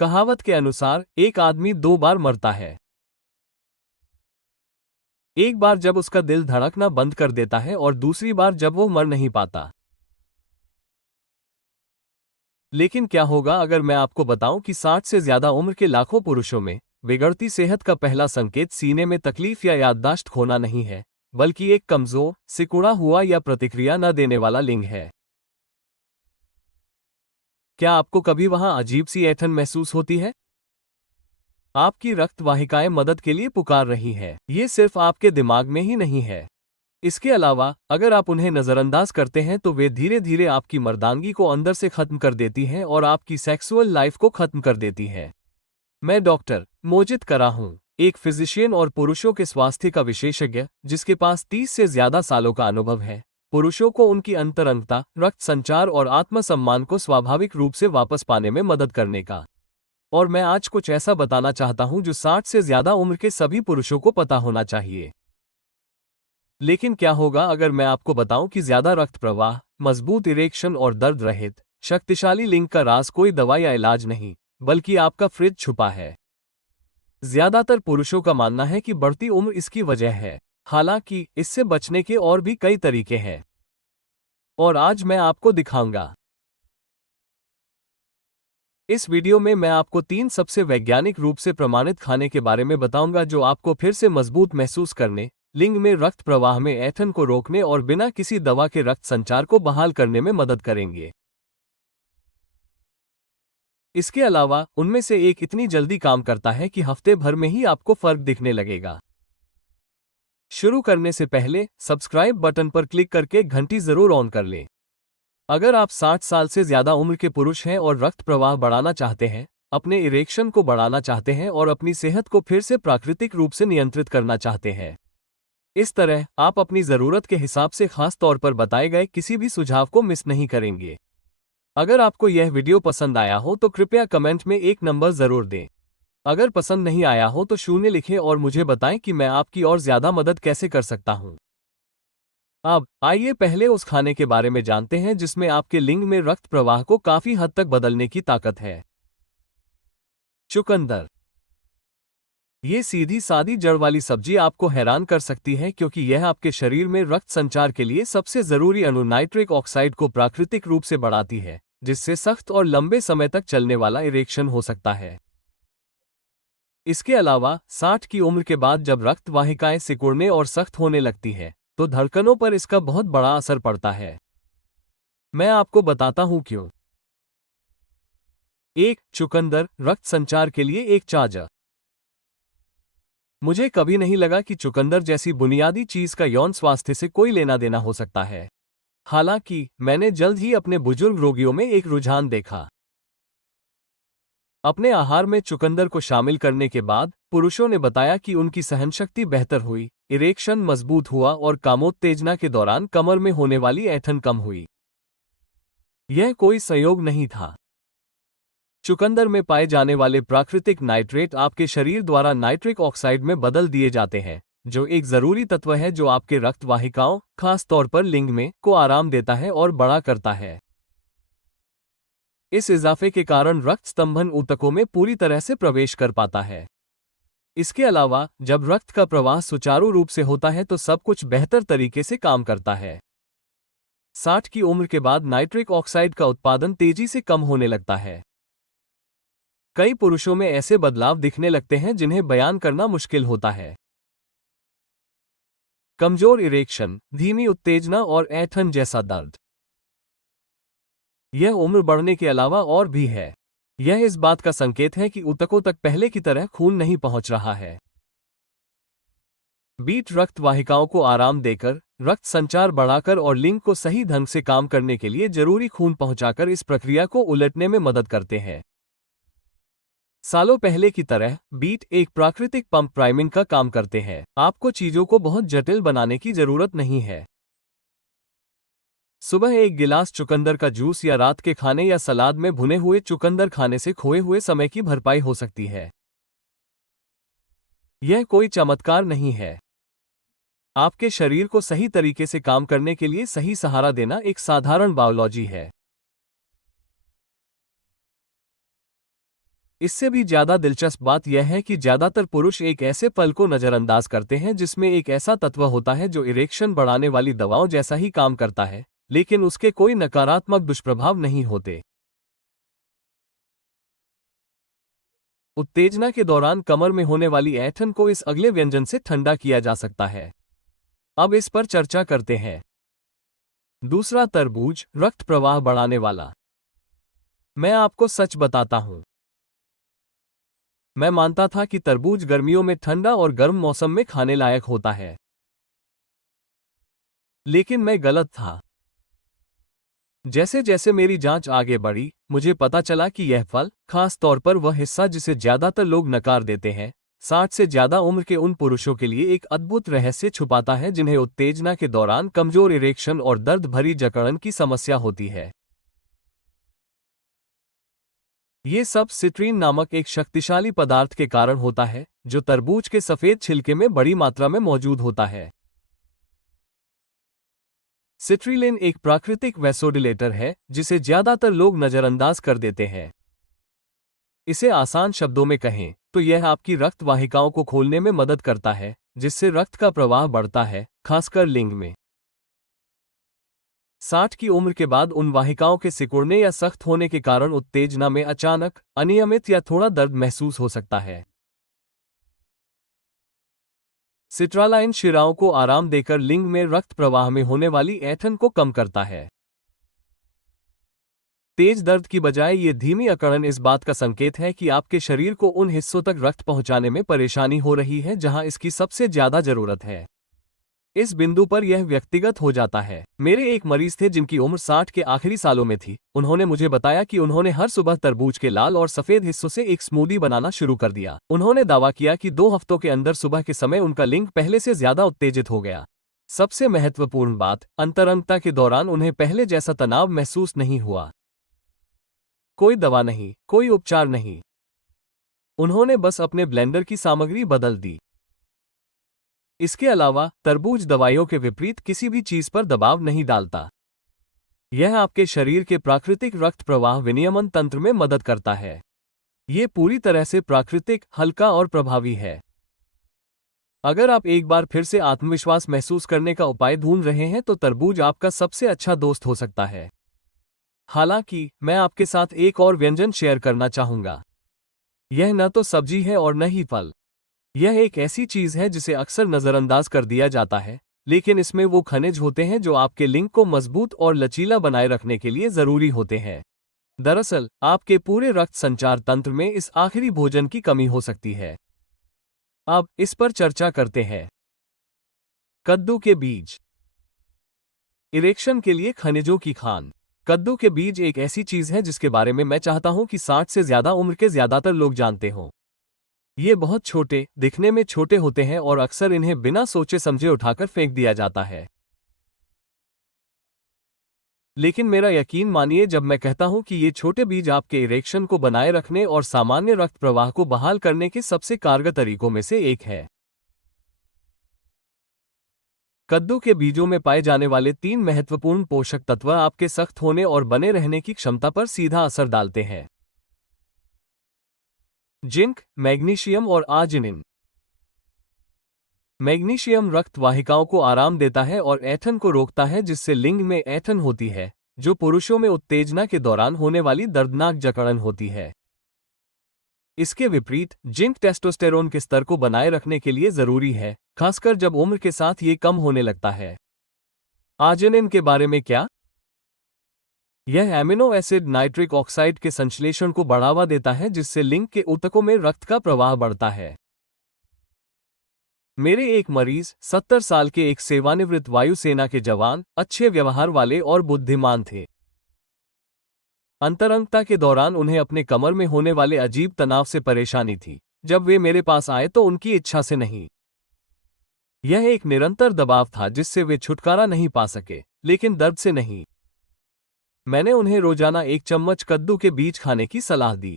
कहावत के अनुसार एक आदमी 2 बार मरता है। एक बार जब उसका दिल धड़कना बंद कर देता है और दूसरी बार जब वो मर नहीं पाता। लेकिन क्या होगा अगर मैं आपको बताऊं कि 60 से ज्यादा उम्र के लाखों पुरुषों में बिगड़ती सेहत का पहला संकेत सीने में तकलीफ या याददाश्त खोना नहीं है, बल्कि एक कमजोर, सिकुड़ा हुआ या प्रतिक्रिया न देने वाला लिंग है। क्या आपको कभी वहां अजीब सी ऐंठन महसूस होती है? आपकी रक्त वाहिकाएं मदद के लिए पुकार रही हैं। ये सिर्फ आपके दिमाग में ही नहीं है। इसके अलावा अगर आप उन्हें नजरअंदाज करते हैं तो वे धीरे धीरे आपकी मर्दानगी को अंदर से खत्म कर देती हैं और आपकी सेक्सुअल लाइफ को खत्म कर देती हैं। मैं डॉक्टर मोजिद करा हूं, एक फिजिशियन और पुरुषों के स्वास्थ्य का विशेषज्ञ जिसके पास 30 से ज्यादा सालों का अनुभव है, पुरुषों को उनकी अंतरंगता, रक्त संचार और आत्मसम्मान को स्वाभाविक रूप से वापस पाने में मदद करने का। और मैं आज कुछ ऐसा बताना चाहता हूं जो 60 से ज्यादा उम्र के सभी पुरुषों को पता होना चाहिए। लेकिन क्या होगा अगर मैं आपको बताऊं कि ज्यादा रक्त प्रवाह, मजबूत इरेक्शन और दर्द रहित शक्तिशाली लिंग का राज कोई दवा या इलाज नहीं, बल्कि आपका फ्रिज छुपा है। ज्यादातर पुरुषों का मानना है कि बढ़ती उम्र इसकी वजह है, हालांकि इससे बचने के और भी कई तरीके हैं। और आज मैं आपको दिखाऊंगा। इस वीडियो में मैं आपको 3 सबसे वैज्ञानिक रूप से प्रमाणित खाने के बारे में बताऊंगा जो आपको फिर से मजबूत महसूस करने, लिंग में रक्त प्रवाह में ऐंठन को रोकने और बिना किसी दवा के रक्त संचार को बहाल करने में मदद करेंगे। इसके अलावा उनमें से एक इतनी जल्दी काम करता है कि हफ्ते भर में ही आपको फर्क दिखने लगेगा। शुरू करने से पहले सब्सक्राइब बटन पर क्लिक करके घंटी जरूर ऑन कर लें। अगर आप 60 साल से ज्यादा उम्र के पुरुष हैं और रक्त प्रवाह बढ़ाना चाहते हैं, अपने इरेक्शन को बढ़ाना चाहते हैं और अपनी सेहत को फिर से प्राकृतिक रूप से नियंत्रित करना चाहते हैं, इस तरह आप अपनी जरूरत के हिसाब से खास तौर पर बताए गए किसी भी सुझाव को मिस नहीं करेंगे। अगर आपको यह वीडियो पसंद आया हो तो कृपया कमेंट में 1 नंबर जरूर दें। अगर पसंद नहीं आया हो तो 0 लिखें और मुझे बताएं कि मैं आपकी और ज्यादा मदद कैसे कर सकता हूं। अब आइए पहले उस खाने के बारे में जानते हैं जिसमें आपके लिंग में रक्त प्रवाह को काफी हद तक बदलने की ताकत है। चुकंदर। ये सीधी सादी जड़ वाली सब्जी आपको हैरान कर सकती है क्योंकि यह आपके शरीर में रक्त संचार के लिए सबसे जरूरी अणु नाइट्रिक ऑक्साइड को प्राकृतिक रूप से बढ़ाती है, जिससे सख्त और लंबे समय तक चलने वाला इरेक्शन हो सकता है। इसके अलावा 60 की उम्र के बाद जब रक्त वाहिकाएं सिकुड़ने और सख्त होने लगती है तो धड़कनों पर इसका बहुत बड़ा असर पड़ता है। मैं आपको बताता हूं क्यों। 1. चुकंदर रक्त संचार के लिए एक चार्जर। मुझे कभी नहीं लगा कि चुकंदर जैसी बुनियादी चीज का यौन स्वास्थ्य से कोई लेना देना हो सकता है। हालांकि मैंने जल्द ही अपने बुजुर्ग रोगियों में एक रुझान देखा। अपने आहार में चुकंदर को शामिल करने के बाद पुरुषों ने बताया कि उनकी सहनशक्ति बेहतर हुई, इरेक्शन मजबूत हुआ और कामोत्तेजना के दौरान कमर में होने वाली ऐंठन कम हुई। यह कोई संयोग नहीं था। चुकंदर में पाए जाने वाले प्राकृतिक नाइट्रेट आपके शरीर द्वारा नाइट्रिक ऑक्साइड में बदल दिए जाते हैं, जो एक जरूरी तत्व है जो आपके रक्त वाहिकाओं, खास तौर पर लिंग में, को आराम देता है और बड़ा करता है। इस इजाफे के कारण रक्त स्तंभन ऊतकों में पूरी तरह से प्रवेश कर पाता है। इसके अलावा जब रक्त का प्रवाह सुचारू रूप से होता है तो सब कुछ बेहतर तरीके से काम करता है। 60 की उम्र के बाद नाइट्रिक ऑक्साइड का उत्पादन तेजी से कम होने लगता है। कई पुरुषों में ऐसे बदलाव दिखने लगते हैं जिन्हें बयान करना मुश्किल होता है। कमजोर इरेक्शन, धीमी उत्तेजना और ऐंठन जैसा दर्द। यह उम्र बढ़ने के अलावा और भी है। यह इस बात का संकेत है कि ऊतकों तक पहले की तरह खून नहीं पहुंच रहा है। बीट रक्त वाहिकाओं को आराम देकर, रक्त संचार बढ़ाकर और लिंग को सही ढंग से काम करने के लिए जरूरी खून पहुंचाकर इस प्रक्रिया को उलटने में मदद करते हैं। सालों पहले की तरह बीट एक प्राकृतिक पंप प्राइमिंग का काम करते हैं। आपको चीजों को बहुत जटिल बनाने की जरूरत नहीं है। सुबह एक गिलास चुकंदर का जूस या रात के खाने या सलाद में भुने हुए चुकंदर खाने से खोए हुए समय की भरपाई हो सकती है। यह कोई चमत्कार नहीं है। आपके शरीर को सही तरीके से काम करने के लिए सही सहारा देना एक साधारण बायोलॉजी है। इससे भी ज्यादा दिलचस्प बात यह है कि ज्यादातर पुरुष एक ऐसे फल को नजरअंदाज करते हैं जिसमें एक ऐसा तत्व होता है जो इरेक्शन बढ़ाने वाली दवाओं जैसा ही काम करता है, लेकिन उसके कोई नकारात्मक दुष्प्रभाव नहीं होते। उत्तेजना के दौरान कमर में होने वाली ऐंठन को इस अगले व्यंजन से ठंडा किया जा सकता है। अब इस पर चर्चा करते हैं। दूसरा, तरबूज, रक्त प्रवाह बढ़ाने वाला। मैं आपको सच बताता हूं, मैं मानता था कि तरबूज गर्मियों में ठंडा और गर्म मौसम में खाने लायक होता है, लेकिन मैं गलत था। जैसे जैसे मेरी जांच आगे बढ़ी, मुझे पता चला कि यह फल, खास तौर पर वह हिस्सा जिसे ज्यादातर लोग नकार देते हैं, 60 से ज्यादा उम्र के उन पुरुषों के लिए एक अद्भुत रहस्य छुपाता है जिन्हें उत्तेजना के दौरान कमजोर इरेक्शन और दर्द भरी जकड़न की समस्या होती है। ये सब सिट्रीन नामक एक शक्तिशाली पदार्थ के कारण होता है, जो तरबूज के सफेद छिलके में बड़ी मात्रा में मौजूद होता है। सिट्रिलिन एक प्राकृतिक वैसोडिलेटर है जिसे ज्यादातर लोग नजरअंदाज कर देते हैं। इसे आसान शब्दों में कहें तो यह आपकी रक्त वाहिकाओं को खोलने में मदद करता है, जिससे रक्त का प्रवाह बढ़ता है, खासकर लिंग में। 60 की उम्र के बाद उन वाहिकाओं के सिकुड़ने या सख्त होने के कारण उत्तेजना में अचानक, अनियमित या थोड़ा दर्द महसूस हो सकता है। सिट्रालाइन शिराओं को आराम देकर लिंग में रक्त प्रवाह में होने वाली ऐंठन को कम करता है। तेज दर्द की बजाय ये धीमी अकड़न इस बात का संकेत है कि आपके शरीर को उन हिस्सों तक रक्त पहुंचाने में परेशानी हो रही है जहां इसकी सबसे ज्यादा जरूरत है। इस बिंदु पर यह व्यक्तिगत हो जाता है। मेरे एक मरीज थे जिनकी उम्र 60 के आखिरी सालों में थी। उन्होंने मुझे बताया कि उन्होंने हर सुबह तरबूज के लाल और सफेद हिस्सों से एक स्मूदी बनाना शुरू कर दिया। उन्होंने दावा किया कि 2 हफ्तों के अंदर सुबह के समय उनका लिंग पहले से ज्यादा उत्तेजित हो गया। सबसे महत्वपूर्ण बात, अंतरंगता के दौरान उन्हें पहले जैसा तनाव महसूस नहीं हुआ। कोई दवा नहीं, कोई उपचार नहीं। उन्होंने बस अपने ब्लेंडर की सामग्री बदल दी। इसके अलावा तरबूज दवाइयों के विपरीत किसी भी चीज पर दबाव नहीं डालता। यह आपके शरीर के प्राकृतिक रक्त प्रवाह विनियमन तंत्र में मदद करता है। यह पूरी तरह से प्राकृतिक, हल्का और प्रभावी है। अगर आप एक बार फिर से आत्मविश्वास महसूस करने का उपाय ढूंढ रहे हैं तो तरबूज आपका सबसे अच्छा दोस्त हो सकता है। हालांकि मैं आपके साथ एक और व्यंजन शेयर करना चाहूंगा। यह न तो सब्जी है और न ही फल। यह एक ऐसी चीज है जिसे अक्सर नजरअंदाज कर दिया जाता है, लेकिन इसमें वो खनिज होते हैं जो आपके लिंग को मजबूत और लचीला बनाए रखने के लिए जरूरी होते हैं। दरअसल, आपके पूरे रक्त संचार तंत्र में इस आखिरी भोजन की कमी हो सकती है। अब इस पर चर्चा करते हैं। कद्दू के बीज। इरेक्शन के लिए खनिजों की खान। कद्दू के बीज एक ऐसी चीज है जिसके बारे में मैं चाहता हूं कि 60 से ज्यादा उम्र के ज्यादातर लोग जानते हों। ये बहुत छोटे, दिखने में छोटे होते हैं और अक्सर इन्हें बिना सोचे समझे उठाकर फेंक दिया जाता है। लेकिन मेरा यकीन मानिए जब मैं कहता हूं कि ये छोटे बीज आपके इरेक्शन को बनाए रखने और सामान्य रक्त प्रवाह को बहाल करने के सबसे कारगर तरीकों में से एक है। कद्दू के बीजों में पाए जाने वाले 3 महत्वपूर्ण पोषक तत्व आपके सख्त होने और बने रहने की क्षमता पर सीधा असर डालते हैं। जिंक, मैग्नीशियम और आर्जिनिन। मैग्नीशियम रक्त वाहिकाओं को आराम देता है और ऐंठन को रोकता है, जिससे लिंग में ऐंठन होती है, जो पुरुषों में उत्तेजना के दौरान होने वाली दर्दनाक जकड़न होती है। इसके विपरीत, जिंक टेस्टोस्टेरोन के स्तर को बनाए रखने के लिए जरूरी है, खासकर जब उम्र के साथ ये कम होने लगता है। आर्जिनिन के बारे में क्या? यह एमिनो एसिड नाइट्रिक ऑक्साइड के संश्लेषण को बढ़ावा देता है, जिससे लिंग के ऊतकों में रक्त का प्रवाह बढ़ता है। मेरे एक मरीज, 70 साल के एक सेवानिवृत्त वायुसेना के जवान, अच्छे व्यवहार वाले और बुद्धिमान थे। अंतरंगता के दौरान उन्हें अपने कमर में होने वाले अजीब तनाव से परेशानी थी। जब वे मेरे पास आए तो उनकी इच्छा से नहीं। यह एक निरंतर दबाव था जिससे वे छुटकारा नहीं पा सके, लेकिन दर्द से नहीं। मैंने उन्हें रोजाना 1 चम्मच कद्दू के बीज खाने की सलाह दी।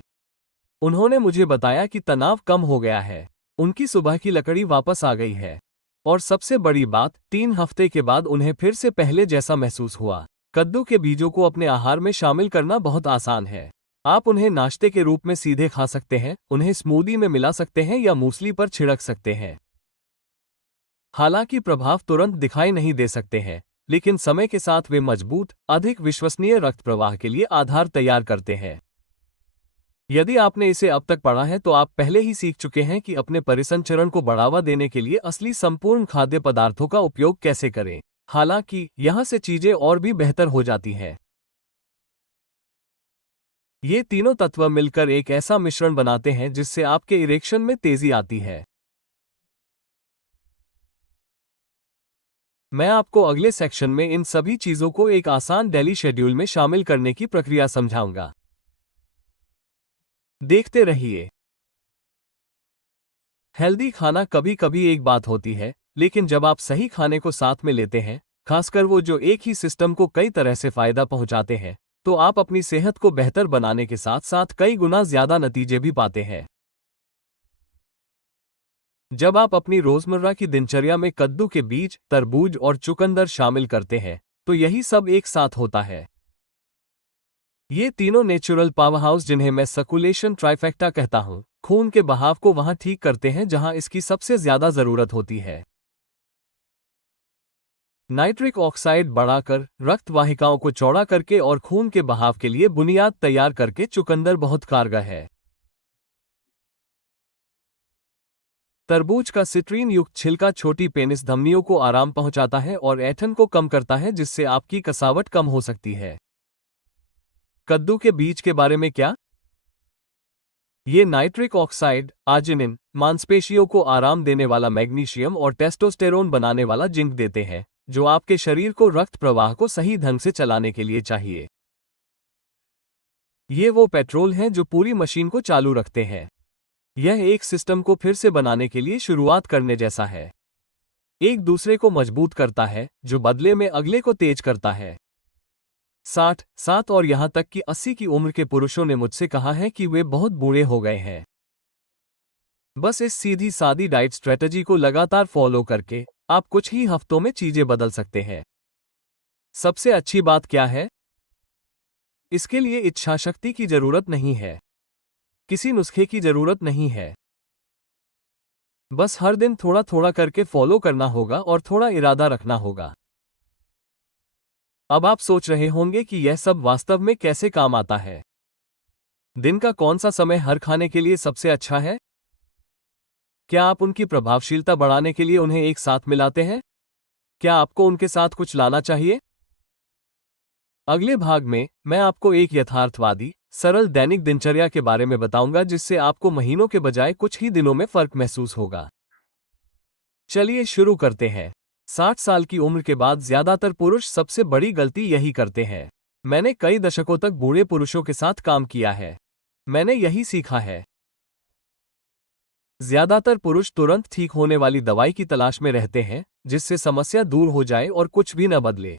उन्होंने मुझे बताया कि तनाव कम हो गया है, उनकी सुबह की लकड़ी वापस आ गई है, और सबसे बड़ी बात, 3 हफ्ते के बाद उन्हें फिर से पहले जैसा महसूस हुआ। कद्दू के बीजों को अपने आहार में शामिल करना बहुत आसान है। आप उन्हें नाश्ते के रूप में सीधे खा सकते हैं, उन्हें स्मूदी में मिला सकते हैं या मूसली पर छिड़क सकते हैं। हालांकि प्रभाव तुरंत दिखाई नहीं दे सकते हैं, लेकिन समय के साथ वे मजबूत, अधिक विश्वसनीय रक्त प्रवाह के लिए आधार तैयार करते हैं। यदि आपने इसे अब तक पढ़ा है तो आप पहले ही सीख चुके हैं कि अपने परिसंचरण को बढ़ावा देने के लिए असली संपूर्ण खाद्य पदार्थों का उपयोग कैसे करें। हालांकि यहां से चीजें और भी बेहतर हो जाती हैं। ये तीनों तत्व मिलकर एक ऐसा मिश्रण बनाते हैं जिससे आपके इरेक्शन में तेजी आती है। मैं आपको अगले सेक्शन में इन सभी चीजों को एक आसान डेली शेड्यूल में शामिल करने की प्रक्रिया समझाऊंगा। देखते रहिए। हेल्दी खाना कभी कभी एक बात होती है, लेकिन जब आप सही खाने को साथ में लेते हैं, खासकर वो जो एक ही सिस्टम को कई तरह से फायदा पहुंचाते हैं, तो आप अपनी सेहत को बेहतर बनाने के साथ साथ कई गुना ज्यादा नतीजे भी पाते हैं। जब आप अपनी रोजमर्रा की दिनचर्या में कद्दू के बीज, तरबूज और चुकंदर शामिल करते हैं, तो यही सब एक साथ होता है। ये तीनों नेचुरल पावरहाउस, जिन्हें मैं सर्कुलेशन ट्राइफेक्टा कहता हूं, खून के बहाव को वहां ठीक करते हैं जहां इसकी सबसे ज्यादा जरूरत होती है। नाइट्रिक ऑक्साइड बढ़ाकर, रक्त वाहिकाओं को चौड़ा करके और खून के बहाव के लिए बुनियाद तैयार करके चुकंदर बहुत कारगर है। तरबूज का सिट्रीन युक्त छिलका छोटी पेनिस धमनियों को आराम पहुंचाता है और ऐंठन को कम करता है, जिससे आपकी कसावट कम हो सकती है। कद्दू के बीज के बारे में क्या? ये नाइट्रिक ऑक्साइड, आर्जिनिन, मांसपेशियों को आराम देने वाला मैग्नीशियम और टेस्टोस्टेरोन बनाने वाला जिंक देते हैं, जो आपके शरीर को रक्त प्रवाह को सही ढंग से चलाने के लिए चाहिए। ये वो पेट्रोल हैं जो पूरी मशीन को चालू रखते हैं। यह एक सिस्टम को फिर से बनाने के लिए शुरुआत करने जैसा है। एक दूसरे को मजबूत करता है, जो बदले में अगले को तेज करता है। 60, 7 और यहां तक कि 80 की उम्र के पुरुषों ने मुझसे कहा है कि वे बहुत बूढ़े हो गए हैं। बस इस सीधी सादी डाइट स्ट्रेटजी को लगातार फॉलो करके आप कुछ ही हफ्तों में चीजें बदल सकते हैं। सबसे अच्छी बात क्या है? इसके लिए इच्छाशक्ति की जरूरत नहीं है। किसी नुस्खे की जरूरत नहीं है। बस हर दिन थोड़ा थोड़ा करके फॉलो करना होगा और थोड़ा इरादा रखना होगा। अब आप सोच रहे होंगे कि यह सब वास्तव में कैसे काम आता है। दिन का कौन सा समय हर खाने के लिए सबसे अच्छा है? क्या आप उनकी प्रभावशीलता बढ़ाने के लिए उन्हें एक साथ मिलाते हैं? क्या आपको उनके साथ कुछ लाना चाहिए? अगले भाग में मैं आपको एक यथार्थवादी, सरल दैनिक दिनचर्या के बारे में बताऊंगा, जिससे आपको महीनों के बजाय कुछ ही दिनों में फर्क महसूस होगा। चलिए शुरू करते हैं। 60 साल की उम्र के बाद ज्यादातर पुरुष सबसे बड़ी गलती यही करते हैं। मैंने कई दशकों तक बूढ़े पुरुषों के साथ काम किया है। मैंने यही सीखा है। ज्यादातर पुरुष तुरंत ठीक होने वाली दवाई की तलाश में रहते हैं, जिससे समस्या दूर हो जाए और कुछ भी न बदले।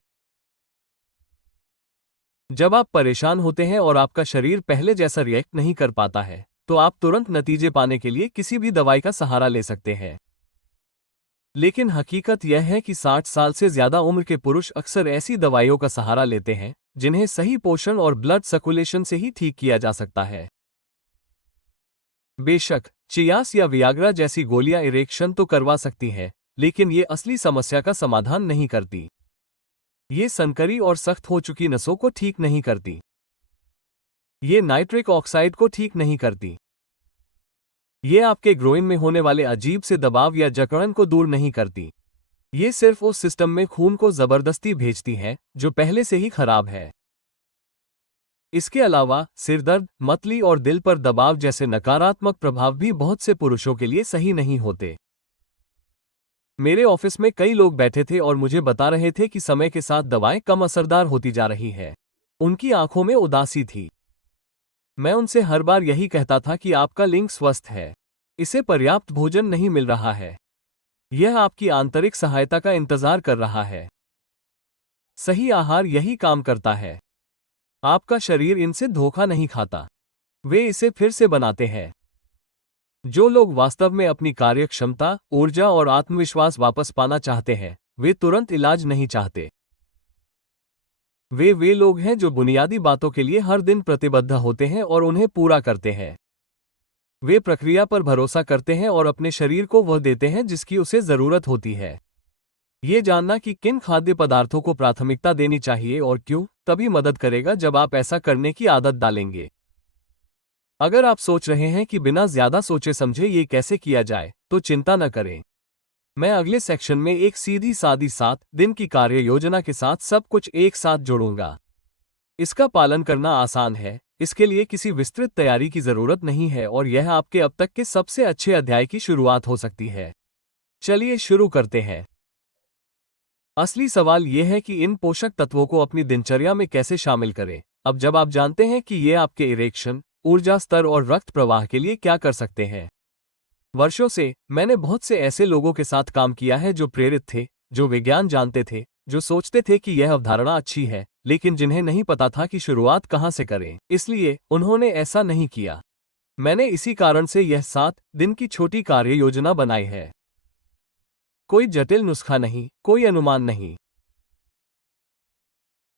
जब आप परेशान होते हैं और आपका शरीर पहले जैसा रिएक्ट नहीं कर पाता है, तो आप तुरंत नतीजे पाने के लिए किसी भी दवाई का सहारा ले सकते हैं। लेकिन हकीकत यह है कि 60 साल से ज्यादा उम्र के पुरुष अक्सर ऐसी दवाइयों का सहारा लेते हैं, जिन्हें सही पोषण और ब्लड सर्कुलेशन से ही ठीक किया जा सकता है। बेशक, चियास या वियाग्रा जैसी गोलियां इरेक्शन तो करवा सकती हैं, लेकिन ये असली समस्या का समाधान नहीं करती। ये संकरी और सख्त हो चुकी नसों को ठीक नहीं करती। ये नाइट्रिक ऑक्साइड को ठीक नहीं करती। ये आपके ग्रोइन में होने वाले अजीब से दबाव या जकड़न को दूर नहीं करती। ये सिर्फ उस सिस्टम में खून को जबरदस्ती भेजती हैं, जो पहले से ही खराब है। इसके अलावा सिरदर्द, मतली और दिल पर दबाव जैसे नकारात्मक प्रभाव भी बहुत से पुरुषों के लिए सही नहीं होते। मेरे ऑफिस में कई लोग बैठे थे और मुझे बता रहे थे कि समय के साथ दवाएं कम असरदार होती जा रही हैं। उनकी आंखों में उदासी थी। मैं उनसे हर बार यही कहता था कि आपका लिंग स्वस्थ है। इसे पर्याप्त भोजन नहीं मिल रहा है। यह आपकी आंतरिक सहायता का इंतजार कर रहा है। सही आहार यही काम करता है। आपका शरीर इनसे धोखा नहीं खाता। वे इसे फिर से बनाते हैं। जो लोग वास्तव में अपनी कार्यक्षमता, ऊर्जा और आत्मविश्वास वापस पाना चाहते हैं, वे तुरंत इलाज नहीं चाहते। वे लोग हैं जो बुनियादी बातों के लिए हर दिन प्रतिबद्ध होते हैं और उन्हें पूरा करते हैं। वे प्रक्रिया पर भरोसा करते हैं और अपने शरीर को वह देते हैं जिसकी उसे जरूरत होती है। ये जानना कि किन खाद्य पदार्थों को प्राथमिकता देनी चाहिए और क्यों, तभी मदद करेगा जब आप ऐसा करने की आदत डालेंगे। अगर आप सोच रहे हैं कि बिना ज्यादा सोचे समझे ये कैसे किया जाए, तो चिंता न करें। मैं अगले सेक्शन में एक सीधी सादी 7 दिन की कार्य योजना के साथ सब कुछ एक साथ जोड़ूंगा। इसका पालन करना आसान है, इसके लिए किसी विस्तृत तैयारी की जरूरत नहीं है और यह आपके अब तक के सबसे अच्छे अध्याय की शुरुआत हो सकती है। चलिए शुरू करते हैं। असली सवाल यह है कि इन पोषक तत्वों को अपनी दिनचर्या में कैसे शामिल करें। अब जब आप जानते हैं कि ये आपके इरेक्शन, ऊर्जा स्तर और रक्त प्रवाह के लिए क्या कर सकते हैं। वर्षों से मैंने बहुत से ऐसे लोगों के साथ काम किया है जो प्रेरित थे, जो विज्ञान जानते थे, जो सोचते थे कि यह अवधारणा अच्छी है, लेकिन जिन्हें नहीं पता था कि शुरुआत कहाँ से करें, इसलिए उन्होंने ऐसा नहीं किया। मैंने इसी कारण से यह 7 दिन की छोटी कार्य योजना बनाई है। कोई जटिल नुस्खा नहीं, कोई अनुमान नहीं।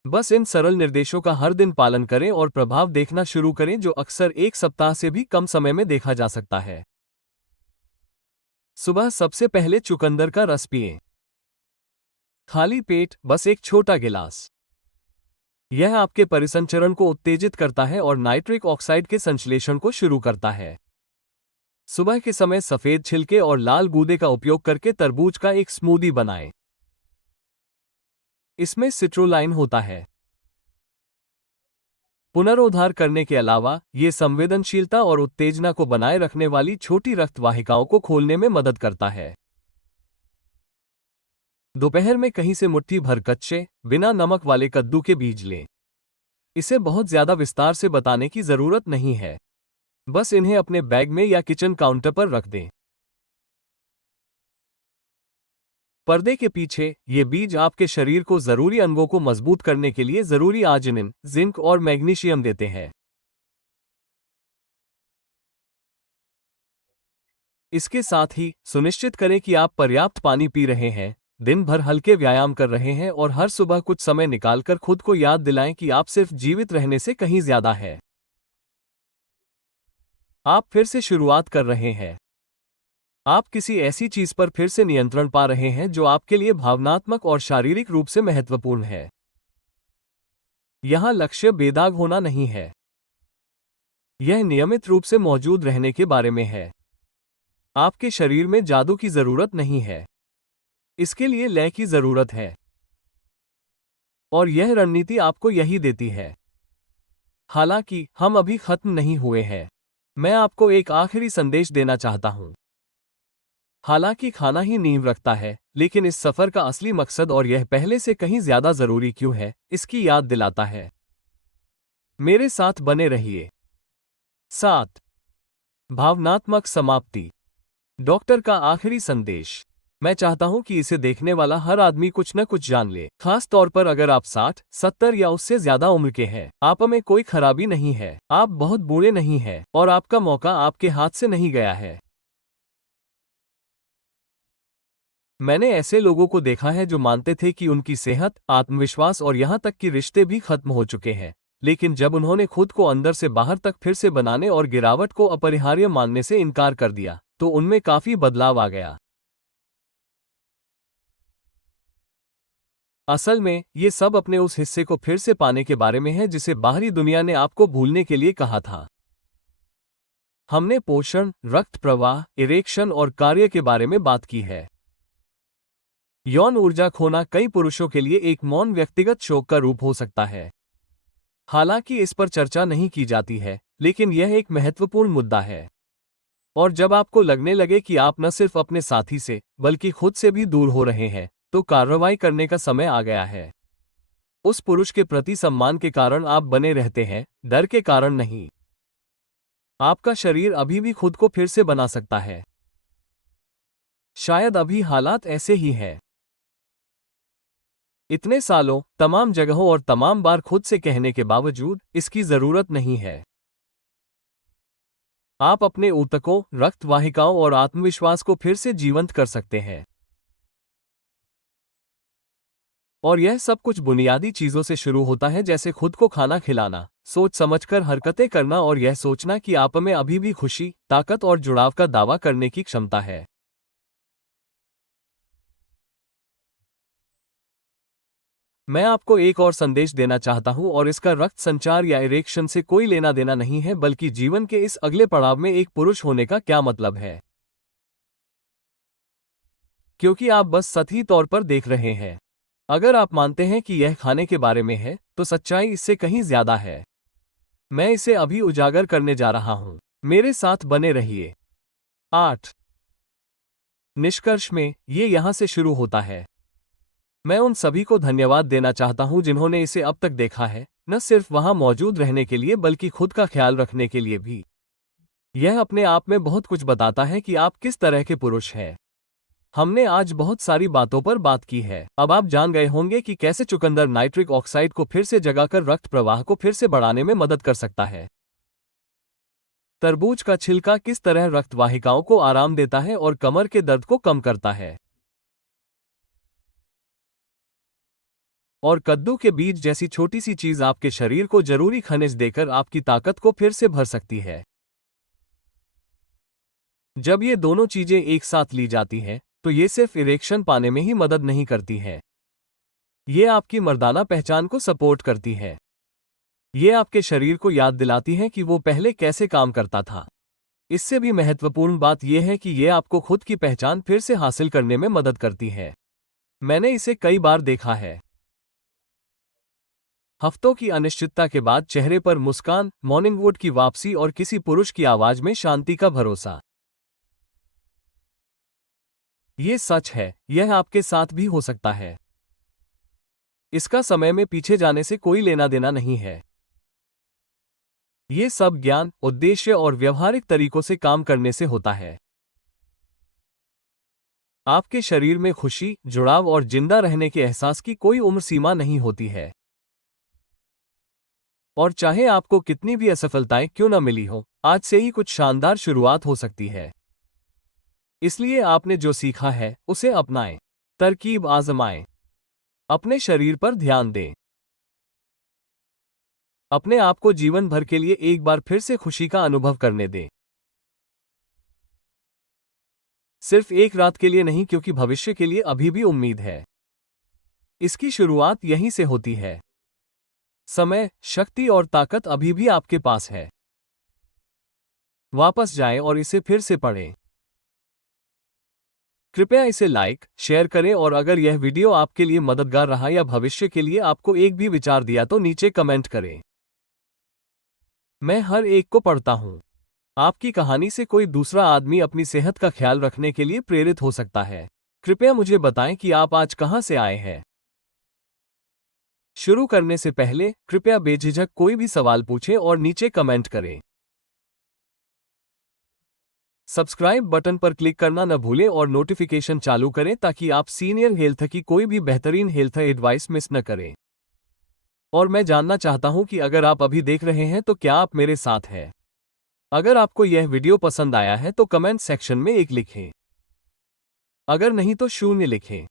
बस इन सरल निर्देशों का हर दिन पालन करें और प्रभाव देखना शुरू करें, जो अक्सर एक सप्ताह से भी कम समय में देखा जा सकता है। सुबह सबसे पहले चुकंदर का रस पिएं। खाली पेट बस एक छोटा गिलास। यह आपके परिसंचरण को उत्तेजित करता है और नाइट्रिक ऑक्साइड के संश्लेषण को शुरू करता है। सुबह के समय सफेद छिलके और लाल गूदे का उपयोग करके तरबूज का एक स्मूदी बनाएं। इसमें सिट्रुलाइन होता है। पुनरोद्धार करने के अलावा ये संवेदनशीलता और उत्तेजना को बनाए रखने वाली छोटी रक्त वाहिकाओं को खोलने में मदद करता है। दोपहर में कहीं से मुट्ठी भर कच्चे, बिना नमक वाले कद्दू के बीज लें। इसे बहुत ज्यादा विस्तार से बताने की जरूरत नहीं है, बस इन्हें अपने बैग में या किचन काउंटर पर रख दें। पर्दे के पीछे ये बीज आपके शरीर को जरूरी अंगों को मजबूत करने के लिए जरूरी आर्जिनिन, जिंक और मैग्नीशियम देते हैं। इसके साथ ही सुनिश्चित करें कि आप पर्याप्त पानी पी रहे हैं, दिन भर हल्के व्यायाम कर रहे हैं और हर सुबह कुछ समय निकालकर खुद को याद दिलाएं कि आप सिर्फ जीवित रहने से कहीं ज्यादा है। आप फिर से शुरुआत कर रहे हैं। आप किसी ऐसी चीज पर फिर से नियंत्रण पा रहे हैं जो आपके लिए भावनात्मक और शारीरिक रूप से महत्वपूर्ण है। यहां लक्ष्य बेदाग होना नहीं है, यह नियमित रूप से मौजूद रहने के बारे में है। आपके शरीर में जादू की जरूरत नहीं है, इसके लिए लय की जरूरत है। और यह रणनीति आपको यही देती है। हालांकि हम अभी खत्म नहीं हुए हैं। मैं आपको एक आखिरी संदेश देना चाहता हूं। हालांकि खाना ही नींव रखता है, लेकिन इस सफर का असली मकसद और यह पहले से कहीं ज्यादा जरूरी क्यों है, इसकी याद दिलाता है। मेरे साथ बने रहिए। 7 भावनात्मक समाप्ति। डॉक्टर का आखिरी संदेश। मैं चाहता हूं कि इसे देखने वाला हर आदमी कुछ न कुछ जान ले, खास तौर पर अगर आप 60, 70 या उससे ज्यादा उम्र के हैं। आप में कोई खराबी नहीं है, आप बहुत बूढ़े नहीं हैं, और आपका मौका आपके हाथ से नहीं गया है। मैंने ऐसे लोगों को देखा है जो मानते थे कि उनकी सेहत, आत्मविश्वास और यहां तक कि रिश्ते भी खत्म हो चुके हैं, लेकिन जब उन्होंने खुद को अंदर से बाहर तक फिर से बनाने और गिरावट को अपरिहार्य मानने से इनकार कर दिया, तो उनमें काफी बदलाव आ गया। असल में ये सब अपने उस हिस्से को फिर से पाने के बारे में है जिसे बाहरी दुनिया ने आपको भूलने के लिए कहा था। हमने पोषण, रक्त प्रवाह, इरेक्शन और कार्य के बारे में बात की है। यौन ऊर्जा खोना कई पुरुषों के लिए एक मौन व्यक्तिगत शोक का रूप हो सकता है। हालांकि इस पर चर्चा नहीं की जाती है, लेकिन यह एक महत्वपूर्ण मुद्दा है। और जब आपको लगने लगे कि आप न सिर्फ अपने साथी से, बल्कि खुद से भी दूर हो रहे हैं, तो कार्रवाई करने का समय आ गया है। उस पुरुष के प्रति सम्मान के कारण आप बने रहते हैं, डर के कारण नहीं। आपका शरीर अभी भी खुद को फिर से बना सकता है। शायद अभी हालात ऐसे ही हैं। इतने सालों, तमाम जगहों और तमाम बार खुद से कहने के बावजूद, इसकी जरूरत नहीं है। आप अपने ऊतकों, रक्त वाहिकाओं और आत्मविश्वास को फिर से जीवंत कर सकते हैं। और यह सब कुछ बुनियादी चीजों से शुरू होता है, जैसे खुद को खाना खिलाना, सोच समझकर हरकतें करना और यह सोचना कि आप में अभी भी खुशी, ताकत और जुड़ाव का दावा करने की क्षमता है। मैं आपको एक और संदेश देना चाहता हूं, और इसका रक्त संचार या इरेक्शन से कोई लेना देना नहीं है, बल्कि जीवन के इस अगले पड़ाव में एक पुरुष होने का क्या मतलब है। क्योंकि आप बस सतही तौर पर देख रहे हैं। अगर आप मानते हैं कि यह खाने के बारे में है, तो सच्चाई इससे कहीं ज्यादा है। मैं इसे अभी उजागर करने जा रहा हूं। मेरे साथ बने रहिए। 8 निष्कर्ष में, ये यहां से शुरू होता है। मैं उन सभी को धन्यवाद देना चाहता हूं जिन्होंने इसे अब तक देखा है, न सिर्फ वहां मौजूद रहने के लिए बल्कि खुद का ख्याल रखने के लिए भी। यह अपने आप में बहुत कुछ बताता है कि आप किस तरह के पुरुष हैं। हमने आज बहुत सारी बातों पर बात की है। अब आप जान गए होंगे कि कैसे चुकंदर नाइट्रिक ऑक्साइड को फिर से जगाकर रक्त प्रवाह को फिर से बढ़ाने में मदद कर सकता है। तरबूज का छिलका किस तरह रक्त वाहिकाओं को आराम देता है और कमर के दर्द को कम करता है। और कद्दू के बीज जैसी छोटी सी चीज आपके शरीर को जरूरी खनिज देकर आपकी ताकत को फिर से भर सकती है। जब ये दोनों चीजें एक साथ ली जाती हैं, तो ये सिर्फ इरेक्शन पाने में ही मदद नहीं करती है। ये आपकी मर्दाना पहचान को सपोर्ट करती है। ये आपके शरीर को याद दिलाती है कि वो पहले कैसे काम करता था। इससे भी महत्वपूर्ण बात यह है कि ये आपको खुद की पहचान फिर से हासिल करने में मदद करती है। मैंने इसे कई बार देखा है। हफ्तों की अनिश्चितता के बाद चेहरे पर मुस्कान, मॉर्निंगवुड की वापसी और किसी पुरुष की आवाज में शांति का भरोसा। ये सच है, यह आपके साथ भी हो सकता है। इसका समय में पीछे जाने से कोई लेना देना नहीं है। ये सब ज्ञान, उद्देश्य और व्यवहारिक तरीकों से काम करने से होता है। आपके शरीर में खुशी, जुड़ाव और जिंदा रहने के एहसास की कोई उम्र सीमा नहीं होती है। और चाहे आपको कितनी भी असफलताएं क्यों न मिली हो, आज से ही कुछ शानदार शुरुआत हो सकती है। इसलिए आपने जो सीखा है उसे अपनाएं, तरकीब आजमाएं, अपने शरीर पर ध्यान दें, अपने आप को जीवन भर के लिए एक बार फिर से खुशी का अनुभव करने दें। सिर्फ एक रात के लिए नहीं, क्योंकि भविष्य के लिए अभी भी उम्मीद है। इसकी शुरुआत यहीं से होती है। समय, शक्ति और ताकत अभी भी आपके पास है। वापस जाएं और इसे फिर से पढ़ें। कृपया इसे लाइक, शेयर करें और अगर यह वीडियो आपके लिए मददगार रहा या भविष्य के लिए आपको एक भी विचार दिया तो नीचे कमेंट करें। मैं हर एक को पढ़ता हूं। आपकी कहानी से कोई दूसरा आदमी अपनी सेहत का ख्याल रखने के लिए प्रेरित हो सकता है। कृपया मुझे बताएं कि आप आज कहां से आए हैं। शुरू करने से पहले कृपया बेझिझक कोई भी सवाल पूछें और नीचे कमेंट करें। सब्सक्राइब बटन पर क्लिक करना न भूलें और नोटिफिकेशन चालू करें ताकि आप सीनियर हेल्थ की कोई भी बेहतरीन हेल्थ एडवाइस मिस न करें। और मैं जानना चाहता हूं कि अगर आप अभी देख रहे हैं तो क्या आप मेरे साथ हैं। अगर आपको यह वीडियो पसंद आया है तो कमेंट सेक्शन में 1 लिखें। अगर नहीं तो 0 लिखें।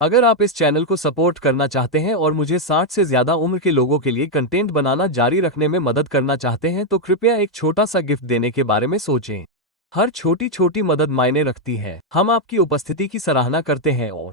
अगर आप इस चैनल को सपोर्ट करना चाहते हैं और मुझे 60 से ज्यादा उम्र के लोगों के लिए कंटेंट बनाना जारी रखने में मदद करना चाहते हैं तो कृपया एक छोटा सा गिफ्ट देने के बारे में सोचें। हर छोटी छोटी मदद मायने रखती है। हम आपकी उपस्थिति की सराहना करते हैं और